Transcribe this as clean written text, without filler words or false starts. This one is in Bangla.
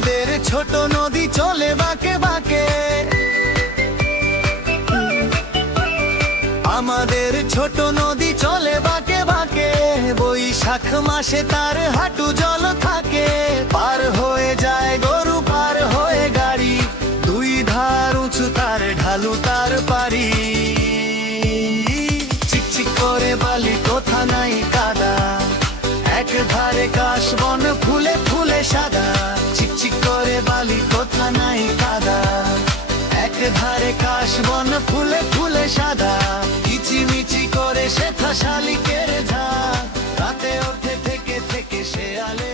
আমাদের ছোট নদী চলে বাঁকে বাঁকে, আমাদের ছোট নদী চলে বাঁকে বাঁকে। বৈশাখ মাসে তার হাঁটু জল থাকে, পার হয়ে যায় গরু পার হয়ে গাড়ি, দুই ধার উঁচু তার ঢালু তার পারি। চিকচিক করে বালি কোথা নাই কাদা, এক ধারে কাশবন ফুলে ফুলে সাদা। চিকচিক করে বালি কোথা নাই কাদা, এক ধারে কাশবন ফুলে ফুলে সাদা। কিচিমিচি করে শেখা শালিকের ঝাঁক, রাতে ওঠে থেকে থেকে শেয়ালে